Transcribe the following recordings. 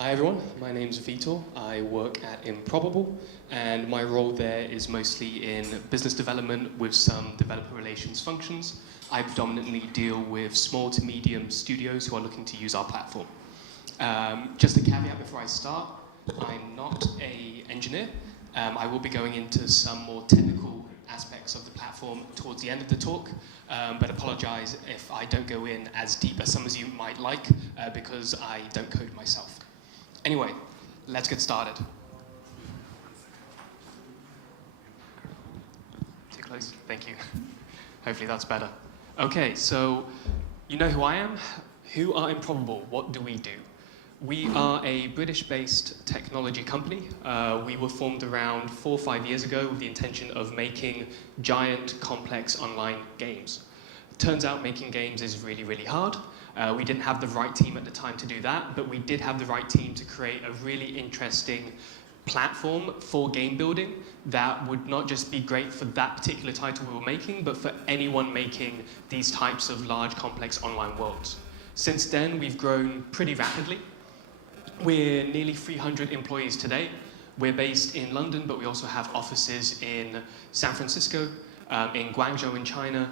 Hi everyone, my name's Vitor. I work at Improbable, and my role there is mostly in business development with some developer relations functions. I predominantly deal with small to medium studios who are looking to use our platform. Just a caveat before I start, I'm not an engineer. I will be going into some more technical aspects of the platform towards the end of the talk, but apologize if I don't go in as deep as some of you might like, because I don't code myself. Anyway, let's get started. Too close? Thank you. Hopefully that's better. Okay, so you know who I am? Who are Improbable? What do we do? We are a British-based technology company. We were formed around 4 or 5 years ago with the intention of making giant, complex online games. Turns out making games is really, really hard. We didn't have the right team at the time to do that, but we did have the right team to create a really interesting platform for game building that would not just be great for that particular title we were making, but for anyone making these types of large, complex online worlds. Since then, we've grown pretty rapidly. We're nearly 300 employees today. We're based in London, but we also have offices in San Francisco, in Guangzhou in China.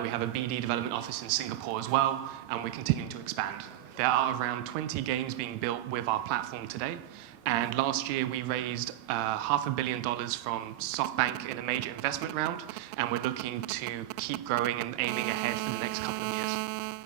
We have a BD development office in Singapore as well, and we're continuing to expand. There are around 20 games being built with our platform today, and last year we raised $500 million from SoftBank in a major investment round, and we're looking to keep growing and aiming ahead for the next couple of years.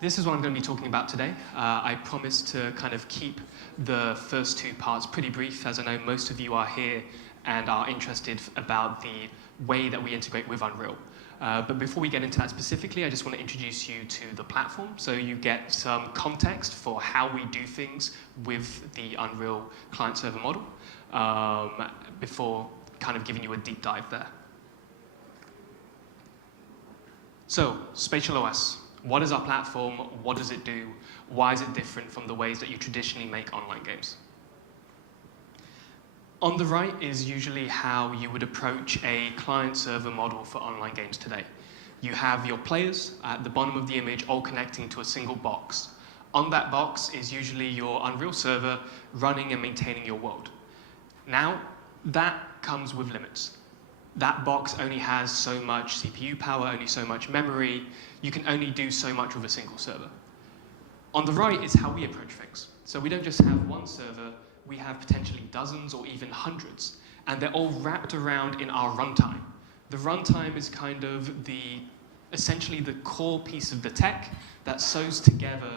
This is what I'm going to be talking about today. I promise to kind of keep the first two parts pretty brief, as I know most of you are here and are interested about the way that we integrate with Unreal. But before we get into that specifically, I just want to introduce you to the platform so you get some context for how we do things with the Unreal client-server model before kind of giving you a deep dive there. So, SpatialOS. What is our platform? What does it do? Why is it different from the ways that you traditionally make online games? On the right is usually how you would approach a client-server model for online games today. You have your players at the bottom of the image all connecting to a single box. On that box is usually your Unreal server running and maintaining your world. Now, that comes with limits. That box only has so much CPU power, only so much memory. You can only do so much with a single server. On the right is how we approach things. So we don't just have one server, we have potentially dozens or even hundreds, and they're all wrapped around in our runtime. The runtime is kind of essentially the core piece of the tech that sews together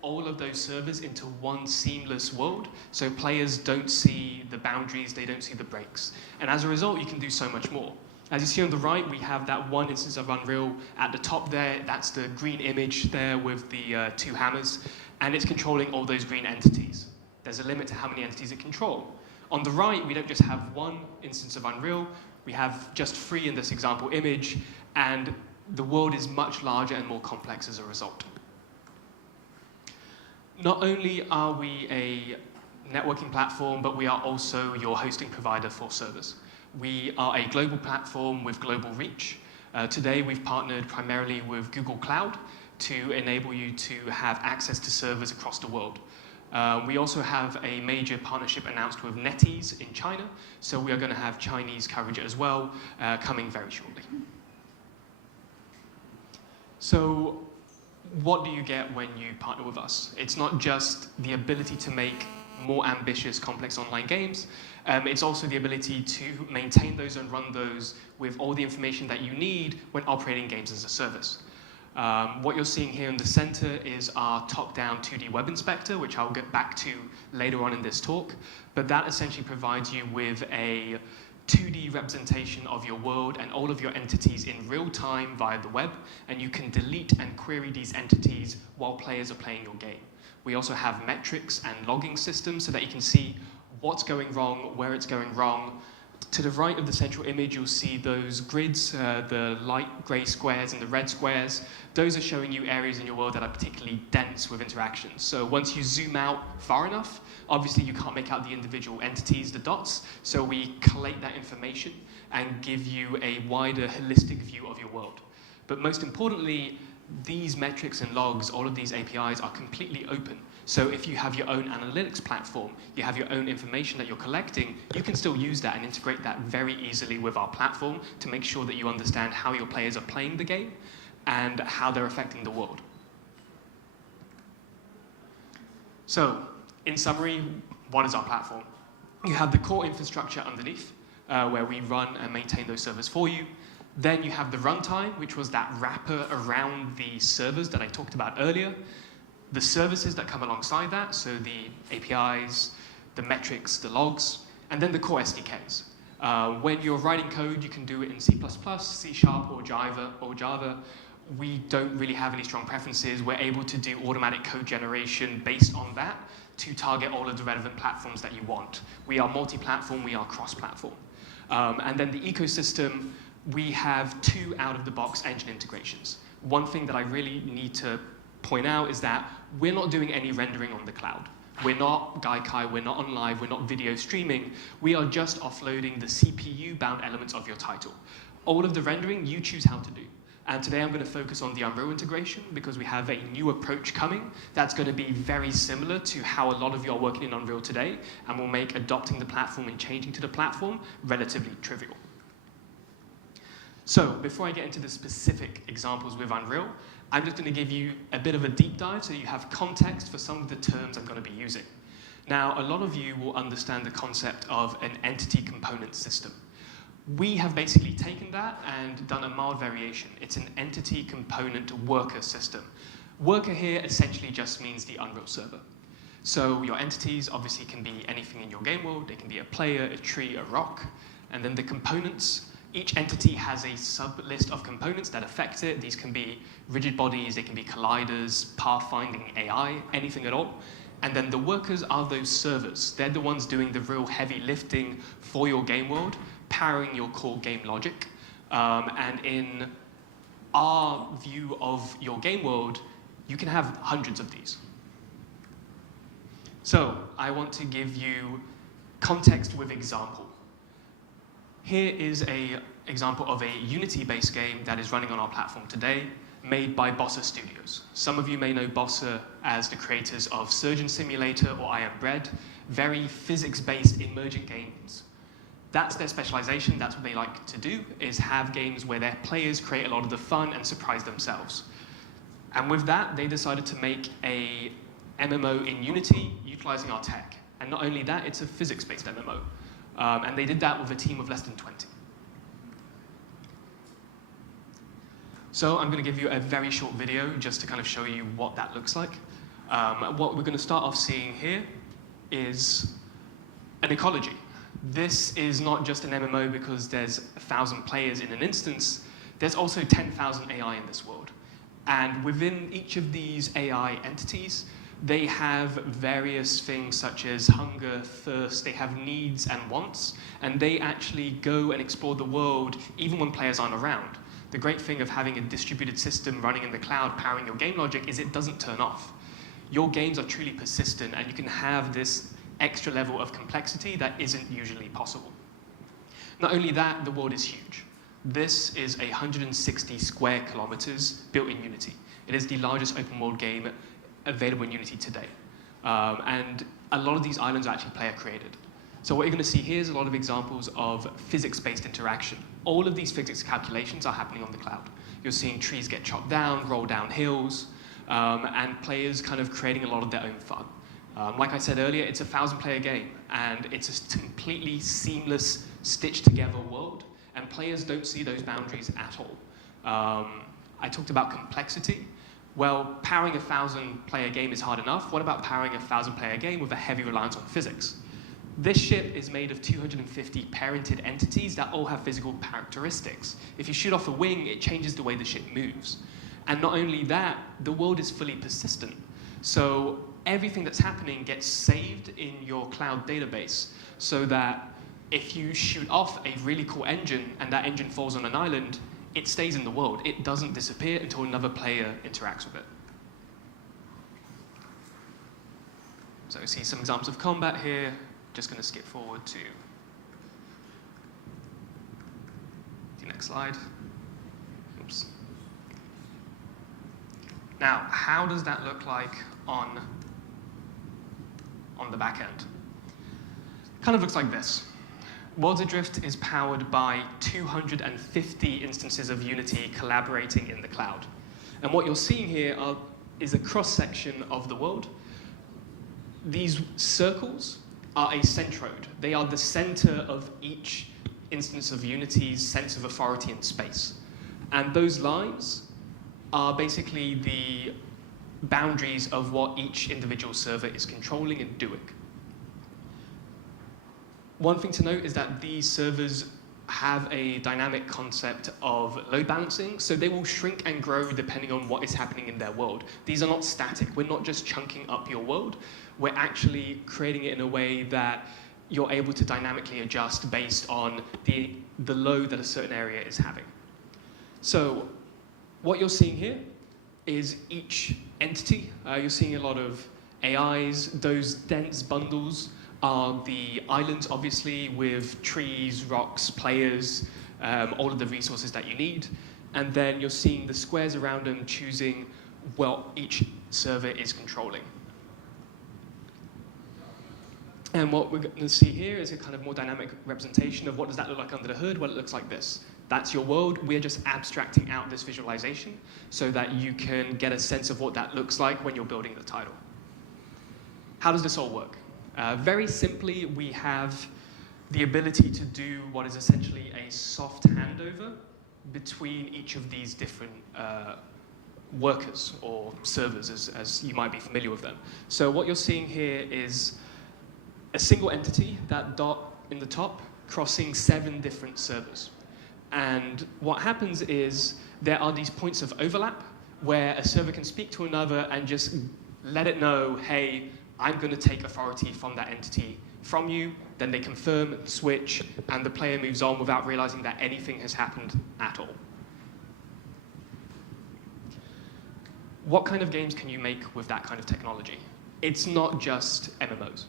all of those servers into one seamless world, so players don't see the boundaries, they don't see the breaks. And as a result, you can do so much more. As you see on the right, we have that one instance of Unreal at the top there. That's the green image there with the 2 hammers, and it's controlling all those green entities. There's a limit to how many entities it controls. On the right, we don't just have one instance of Unreal, we have just 3 in this example image, and the world is much larger and more complex as a result. Not only are we a networking platform, but we are also your hosting provider for servers. We are a global platform with global reach. Today, we've partnered primarily with Google Cloud to enable you to have access to servers across the world. We also have a major partnership announced with NetEase in China, so we are going to have Chinese coverage as well, coming very shortly. So, what do you get when you partner with us? It's not just the ability to make more ambitious, complex online games. It's also the ability to maintain those and run those with all the information that you need when operating games as a service. What you're seeing here in the center is our top-down 2D web inspector, which I'll get back to later on in this talk. But that essentially provides you with a 2D representation of your world and all of your entities in real time via the web, and you can delete and query these entities while players are playing your game. We also have metrics and logging systems so that you can see what's going wrong, where it's going wrong. To the right of the central image, you'll see those grids, the light gray squares and the red squares. Those are showing you areas in your world that are particularly dense with interactions. So once you zoom out far enough, obviously you can't make out the individual entities, the dots, so we collate that information and give you a wider, holistic view of your world. But most importantly, these metrics and logs, all of these APIs are completely open. So if you have your own analytics platform, you have your own information that you're collecting, you can still use that and integrate that very easily with our platform to make sure that you understand how your players are playing the game and how they're affecting the world. So, in summary, what is our platform? You have the core infrastructure underneath, where we run and maintain those servers for you. Then you have the runtime, which was that wrapper around the servers that I talked about earlier. The services that come alongside that, so the APIs, the metrics, the logs, and then the core SDKs. When you're writing code, you can do it in C++, C# or Java. We don't really have any strong preferences. We're able to do automatic code generation based on that to target all of the relevant platforms that you want. We are multi-platform, we are cross-platform. And then the ecosystem, we have 2 out-of-the-box engine integrations. One thing that I really need to point out is that we're not doing any rendering on the cloud. We're not Gaikai, we're not on live, we're not video streaming. We are just offloading the CPU-bound elements of your title. All of the rendering, you choose how to do. And today I'm going to focus on the Unreal integration because we have a new approach coming that's going to be very similar to how a lot of you are working in Unreal today and will make adopting the platform and changing to the platform relatively trivial. So before I get into the specific examples with Unreal, I'm just going to give you a bit of a deep dive so you have context for some of the terms I'm going to be using. Now, a lot of you will understand the concept of an entity component system. We have basically taken that and done a mild variation. It's an entity component worker system. Worker here essentially just means the Unreal server. So your entities obviously can be anything in your game world. They can be a player, a tree, a rock. And then the components, each entity has a sub-list of components that affect it. These can be rigid bodies, they can be colliders, pathfinding AI, anything at all. And then the workers are those servers. They're the ones doing the real heavy lifting for your game world, powering your core game logic. And in our view of your game world, you can have hundreds of these. So I want to give you context with example. Here is an example of a Unity-based game that is running on our platform today, made by Bossa Studios. Some of you may know Bossa as the creators of Surgeon Simulator or I Am Bread, very physics-based emergent games. That's their specialization, that's what they like to do, is have games where their players create a lot of the fun and surprise themselves. And with that, they decided to make a MMO in Unity utilizing our tech. And not only that, it's a physics-based MMO. And they did that with a team of less than 20. So I'm going to give you a very short video just to kind of show you what that looks like. What we're going to start off seeing here is an ecology. This is not just an MMO because there's 1,000 players in an instance. There's also 10,000 AI in this world. And within each of these AI entities, they have various things such as hunger, thirst, they have needs and wants, and they actually go and explore the world even when players aren't around. The great thing of having a distributed system running in the cloud powering your game logic is it doesn't turn off. Your games are truly persistent, and you can have this extra level of complexity that isn't usually possible. Not only that, the world is huge. This is 160 square kilometers built in Unity. It is the largest open world game available in Unity today. And a lot of these islands are actually player created. So what you're going to see here is a lot of examples of physics-based interaction. All of these physics calculations are happening on the cloud. You're seeing trees get chopped down, roll down hills, and players kind of creating a lot of their own fun. Like I said earlier, it's a 1,000-player game, and it's a completely seamless, stitched-together world, and players don't see those boundaries at all. I talked about complexity. Well, powering a 1,000-player game is hard enough. What about powering a 1,000-player game with a heavy reliance on physics? This ship is made of 250 parented entities that all have physical characteristics. If you shoot off a wing, it changes the way the ship moves. And not only that, the world is fully persistent. So everything that's happening gets saved in your cloud database so that if you shoot off a really cool engine and that engine falls on an island, it stays in the world. It doesn't disappear until another player interacts with it. So see some examples of combat here. Just going to skip forward to the next slide. Oops. Now, how does that look like on the back end? Kind of looks like this. Worlds Adrift is powered by 250 instances of Unity collaborating in the cloud. And what you're seeing here is a cross-section of the world. These circles are a centroid. They are the center of each instance of Unity's sense of authority in space. And those lines are basically the boundaries of what each individual server is controlling and doing. One thing to note is that these servers have a dynamic concept of load balancing, so they will shrink and grow depending on what is happening in their world. These are not static. We're not just chunking up your world. We're actually creating it in a way that you're able to dynamically adjust based on the load that a certain area is having. So what you're seeing here is each entity. You're seeing a lot of AIs. Those dense bundles are the islands, obviously, with trees, rocks, players, all of the resources that you need. And then you're seeing the squares around them choosing what each server is controlling. And what we're going to see here is a kind of more dynamic representation of what does that look like under the hood. Well, it looks like this. That's your world. We're just abstracting out this visualization so that you can get a sense of what that looks like when you're building the title. How does this all work? Very simply, we have the ability to do what is essentially a soft handover between each of these different workers or servers, as you might be familiar with them. So what you're seeing here is a single entity, that dot in the top, crossing 7 different servers. And what happens is there are these points of overlap where a server can speak to another and just let it know, hey, I'm going to take authority from that entity from you. Then they confirm, switch, and the player moves on without realizing that anything has happened at all. What kind of games can you make with that kind of technology? It's not just MMOs.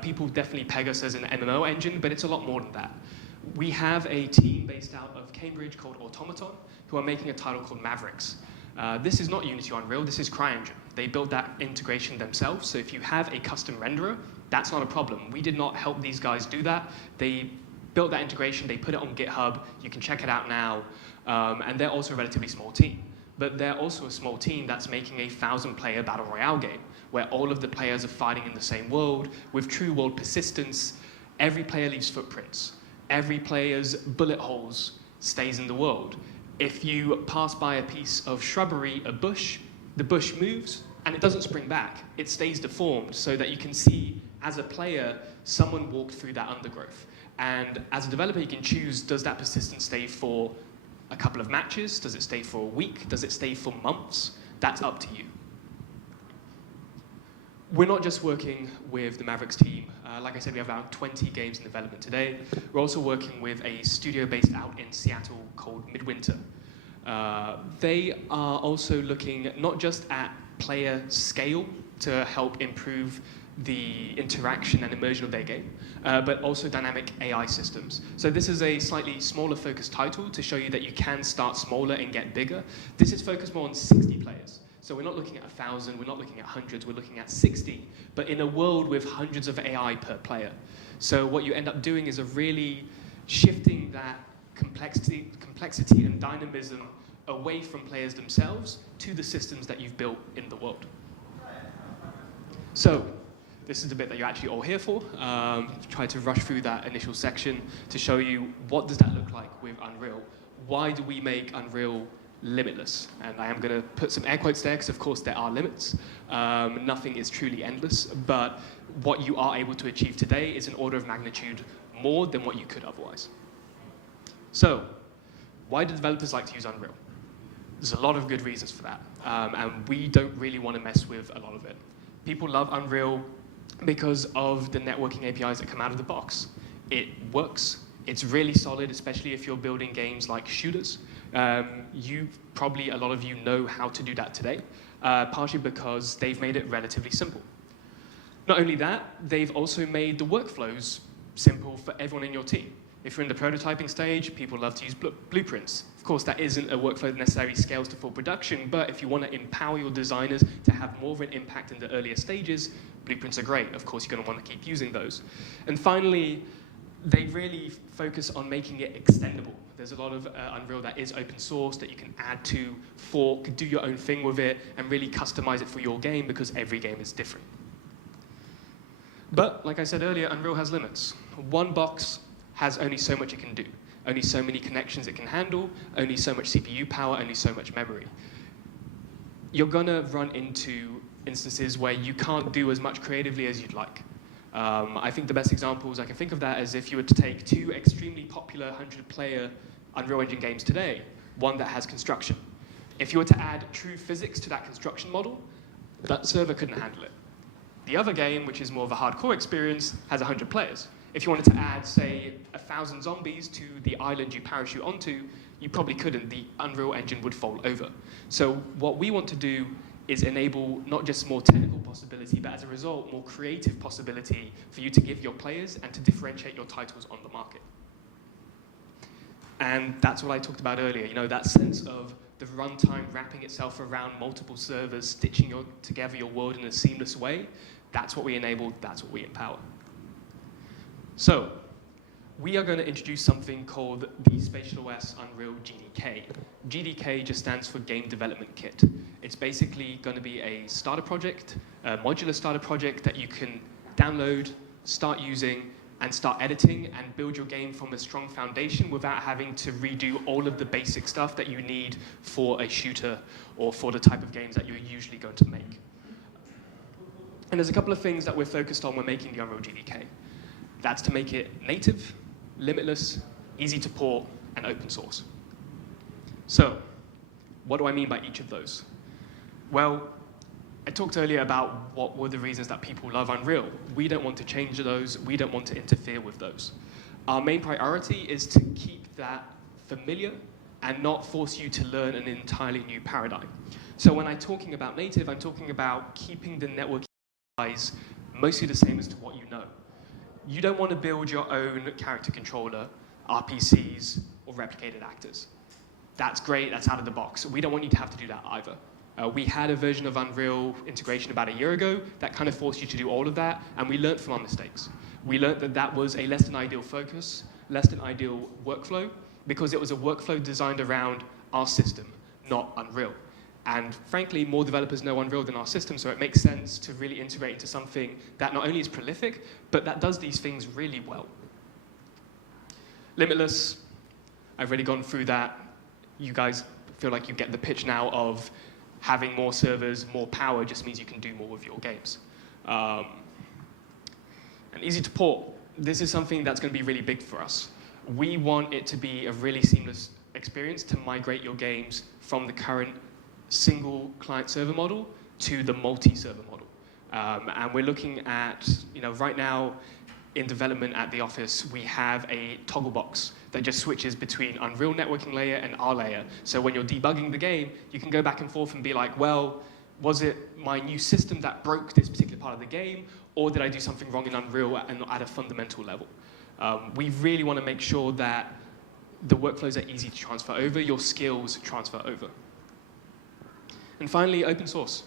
People definitely peg us as an MMO engine, but it's a lot more than that. We have a team based out of Cambridge called Automaton, who are making a title called Mavericks. This is not Unity or Unreal, this is CryEngine. They built that integration themselves, so if you have a custom renderer, that's not a problem. We did not help these guys do that. They built that integration, they put it on GitHub, you can check it out now, and they're also a relatively small team. But they're also a small team that's making a 1,000-player battle royale game, where all of the players are fighting in the same world, with true world persistence. Every player leaves footprints. Every player's bullet holes stays in the world. If you pass by a piece of shrubbery, a bush, the bush moves, and it doesn't spring back. It stays deformed so that you can see, as a player, someone walked through that undergrowth. And as a developer, you can choose, does that persistence stay for a couple of matches? Does it stay for a week? Does it stay for months? That's up to you. We're not just working with the Mavericks team. Like I said, we have around 20 games in development today. We're also working with a studio based out in Seattle called Midwinter. They are also looking not just at player scale to help improve the interaction and immersion of their game, but also dynamic AI systems. So this is a slightly smaller focused title to show you that you can start smaller and get bigger. This is focused more on 60 players. So we're not looking at 1,000, we're not looking at hundreds, we're looking at 60, but in a world with hundreds of AI per player. So what you end up doing is really shifting that complexity and dynamism away from players themselves to the systems that you've built in the world. So this is the bit that you're actually all here for. Try to rush through that initial section to show you what does that look like with Unreal. Why do we make Unreal limitless? And I am going to put some air quotes there because, of course, there are limits. Nothing is truly endless, but what you are able to achieve today is an order of magnitude more than what you could otherwise. So why do developers like to use Unreal? There's a lot of good reasons for that, and we don't really want to mess with a lot of it. People love Unreal because of the networking APIs that come out of the box. It works. It's really solid, especially if you're building games like shooters. A lot of you know how to do that today, partially because they've made it relatively simple. Not only that, they've also made the workflows simple for everyone in your team. If you're in the prototyping stage, people love to use blueprints. Of course, that isn't a workflow that necessarily scales to full production, but if you want to empower your designers to have more of an impact in the earlier stages, blueprints are great. Of course, you're going to want to keep using those. And finally, they really focus on making it extendable. There's a lot of Unreal that is open source that you can add to, fork, do your own thing with it, and really customize it for your game because every game is different. But, like I said earlier, Unreal has limits. One box has only so much it can do, only so many connections it can handle, only so much CPU power, only so much memory. You're gonna run into instances where you can't do as much creatively as you'd like. I think the best examples I can think of that is if you were to take two extremely popular 100-player Unreal Engine games today, one that has construction. If you were to add true physics to that construction model, that server couldn't handle it. The other game, which is more of a hardcore experience, has 100 players. If you wanted to add, say, 1,000 zombies to the island you parachute onto, you probably couldn't. The Unreal Engine would fall over. So what we want to do is enable not just more technical possibility, but as a result, more creative possibility for you to give your players and to differentiate your titles on the market. And that's what I talked about earlier, you know, that sense of the runtime wrapping itself around multiple servers, stitching together your world in a seamless way. That's what we enable, that's what we empower. So, we are going to introduce something called the SpatialOS Unreal GDK. GDK just stands for Game Development Kit. It's basically going to be a starter project, a modular starter project that you can download, start using, and start editing and build your game from a strong foundation without having to redo all of the basic stuff that you need for a shooter or for the type of games that you're usually going to make. And there's a couple of things that we're focused on when making the Unreal GDK. That's to make it native, limitless, easy to port, and open source. So, what do I mean by each of those? Well, I talked earlier about what were the reasons that people love Unreal. We don't want to change those. We don't want to interfere with those. Our main priority is to keep that familiar and not force you to learn an entirely new paradigm. So when I'm talking about native, I'm talking about keeping the network size mostly the same as to what you know. You don't want to build your own character controller, RPCs, or replicated actors. That's great, that's out of the box. We don't want you to have to do that either. We had a version of Unreal integration about a year ago that kind of forced you to do all of that, and we learned from our mistakes. We learned that that was a less than ideal focus, less than ideal workflow, because it was a workflow designed around our system, not Unreal. And frankly, more developers know Unreal than our system, so it makes sense to really integrate into something that not only is prolific, but that does these things really well. Limitless, I've already gone through that. You guys feel like you get the pitch now of having more servers, more power just means you can do more with your games. And easy to port. This is something that's going to be really big for us. We want it to be a really seamless experience to migrate your games from the current single client server model to the multi-server model. And we're looking at, right now in development at the office, we have a toggle box that just switches between Unreal networking layer and our layer. So when you're debugging the game, you can go back and forth and be like, well, was it my new system that broke this particular part of the game, or did I do something wrong in Unreal and at a fundamental level? We really want to make sure that the workflows are easy to transfer over, your skills transfer over. And finally, open source.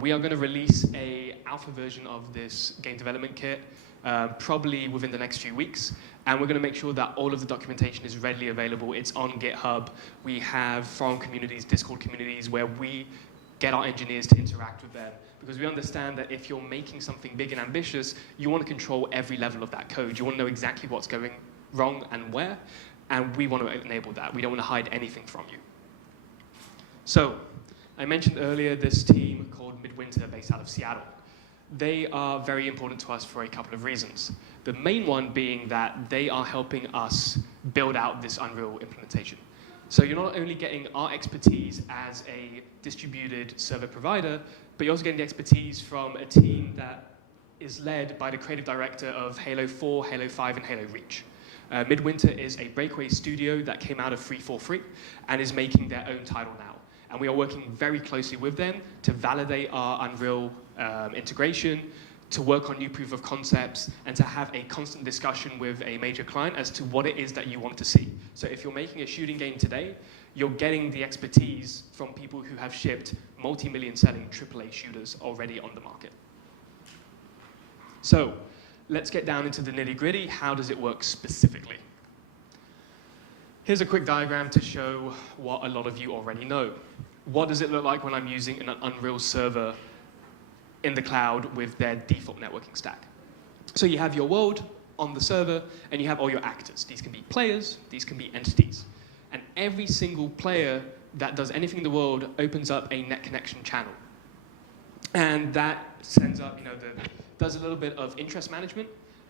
We are going to release an alpha version of this game development kit probably within the next few weeks. And we're going to make sure that all of the documentation is readily available. It's on GitHub. We have forum communities, Discord communities, where we get our engineers to interact with them. Because we understand that if you're making something big and ambitious, you want to control every level of that code. You want to know exactly what's going wrong and where. And we want to enable that. We don't want to hide anything from you. So, I mentioned earlier this team called Midwinter based out of Seattle. They are very important to us for a couple of reasons. The main one being that they are helping us build out this Unreal implementation. So you're not only getting our expertise as a distributed server provider, but you're also getting the expertise from a team that is led by the creative director of Halo 4, Halo 5, and Halo Reach. Midwinter is a breakaway studio that came out of 343 and is making their own title now. And we are working very closely with them to validate our Unreal integration, to work on new proof of concepts, and to have a constant discussion with a major client as to what it is that you want to see. So if you're making a shooting game today, you're getting the expertise from people who have shipped multi-million selling AAA shooters already on the market. So let's get down into the nitty-gritty. How does it work specifically? Here's a quick diagram to show what a lot of you already know. What does it look like when I'm using an Unreal server in the cloud with their default networking stack? So you have your world on the server, and you have all your actors. These can be players, these can be entities. And every single player that does anything in the world opens up a net connection channel. And that sends up, does a little bit of interest management,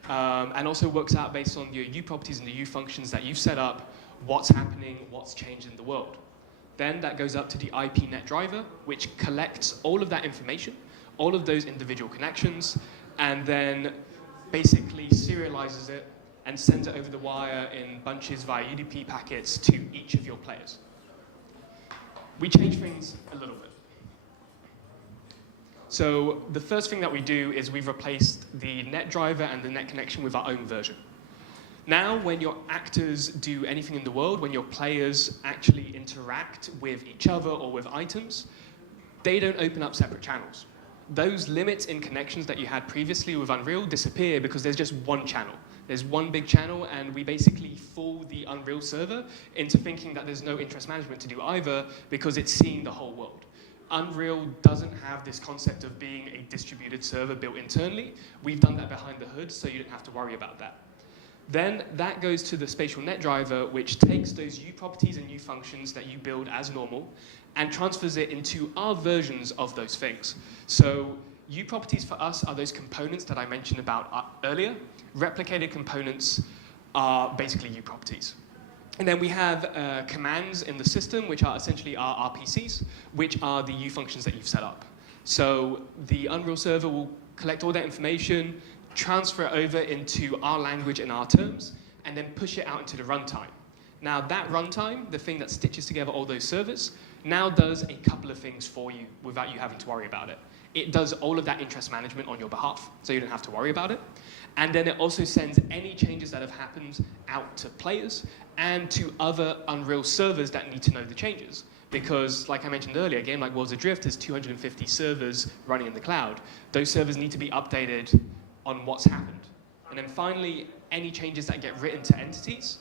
and also works out based on your U properties and the U functions that you've set up, what's happening, what's changed in the world. Then that goes up to the IPNet driver, which collects all of that information, all of those individual connections, and then basically serializes it and sends it over the wire in bunches via UDP packets to each of your players. We change things a little bit. So the first thing that we do is we've replaced the net driver and the net connection with our own version. Now, when your actors do anything in the world, when your players actually interact with each other or with items, they don't open up separate channels. Those limits in connections that you had previously with Unreal disappear because there's just one channel. There's one big channel, and we basically fool the Unreal server into thinking that there's no interest management to do either because it's seeing the whole world. Unreal doesn't have this concept of being a distributed server built internally. We've done that behind the hood, so you don't have to worry about that. Then that goes to the spatial net driver, which takes those U properties and U functions that you build as normal and transfers it into our versions of those things. So U properties for us are those components that I mentioned about earlier. Replicated components are basically U properties. And then we have commands in the system, which are essentially our RPCs, which are the U functions that you've set up. So the Unreal server will collect all that information, transfer it over into our language and our terms, and then push it out into the runtime. Now that runtime, the thing that stitches together all those servers, now does a couple of things for you without you having to worry about it. It does all of that interest management on your behalf, so you don't have to worry about it. And then it also sends any changes that have happened out to players and to other Unreal servers that need to know the changes. Because, like I mentioned earlier, a game like Worlds Adrift has 250 servers running in the cloud. Those servers need to be updated on what's happened. And then finally, any changes that get written to entities,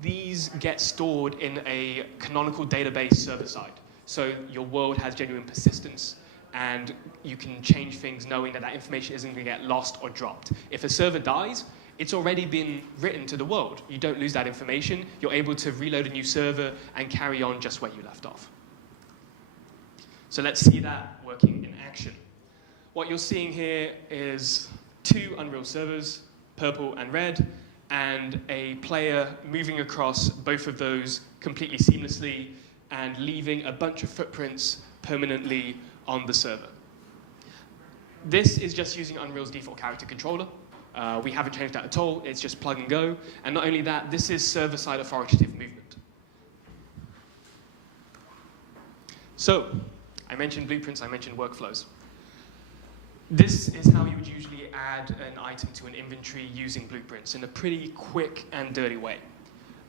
these get stored in a canonical database server-side. So your world has genuine persistence, and you can change things knowing that that information isn't going to get lost or dropped. If a server dies, it's already been written to the world. You don't lose that information. You're able to reload a new server and carry on just where you left off. So let's see that working in action. What you're seeing here is two Unreal servers, purple and red, and a player moving across both of those completely seamlessly and leaving a bunch of footprints permanently on the server. This is just using Unreal's default character controller. We haven't changed that at all. It's just plug and go. And not only that, this is server-side authoritative movement. So I mentioned blueprints, I mentioned workflows. This is how you would usually add an item to an inventory using blueprints in a pretty quick and dirty way.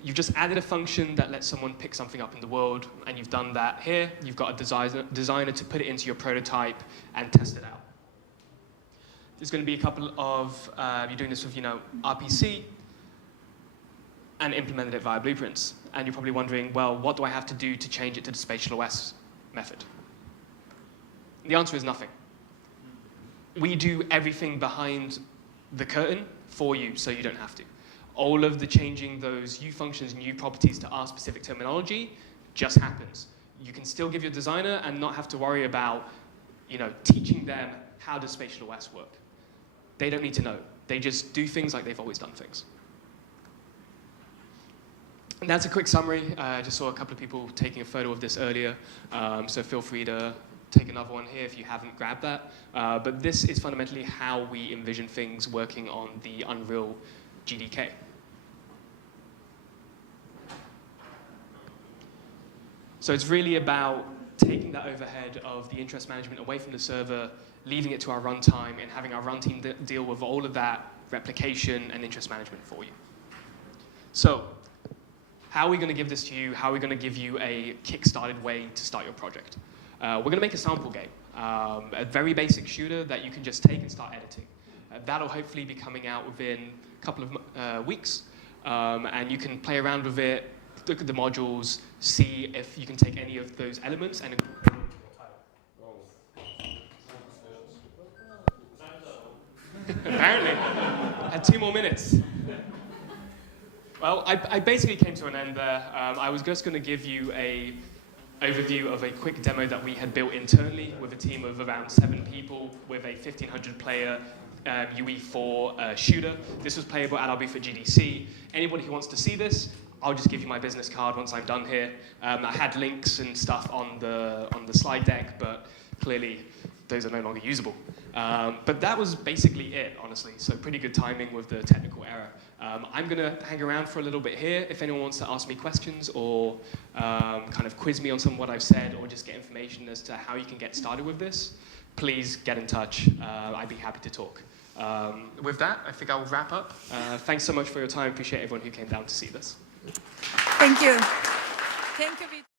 You've just added a function that lets someone pick something up in the world, and you've done that here. You've got a designer to put it into your prototype and test it out. There's going to be a couple of, you're doing this with RPC, and implemented it via blueprints. And you're probably wondering, well, what do I have to do to change it to the SpatialOS method? The answer is nothing. We do everything behind the curtain for you, so you don't have to. All of the changing those U functions and U properties to our specific terminology just happens. You can still give your designer and not have to worry about teaching them how does SpatialOS work. They don't need to know. They just do things like they've always done things. And that's a quick summary. I just saw a couple of people taking a photo of this earlier, so feel free to take another one here if you haven't grabbed that. But this is fundamentally how we envision things working on the Unreal GDK. So it's really about taking that overhead of the interest management away from the server, leaving it to our runtime, and having our run team deal with all of that replication and interest management for you. So, how are we going to give this to you? How are we going to give you a kick-started way to start your project? We're going to make a sample game, a very basic shooter that you can just take and start editing. That'll hopefully be coming out within a couple of weeks, and you can play around with it, look at the modules, see if you can take any of those elements and apparently, had 2 more minutes. Well, I basically came to an end there. I was just going to give you an overview of a quick demo that we had built internally with a team of around 7 people with a 1,500 player UE4 shooter. This was playable at our booth at GDC. Anybody who wants to see this, I'll just give you my business card once I'm done here. I had links and stuff on the slide deck, but clearly those are no longer usable. But that was basically it, honestly. So pretty good timing with the technical error. I'm going to hang around for a little bit here. If anyone wants to ask me questions or kind of quiz me on some of what I've said or just get information as to how you can get started with this, please get in touch. I'd be happy to talk. With that, I think I'll wrap up. Thanks so much for your time. Appreciate everyone who came down to see this. Thank you. Thank you, Vitor.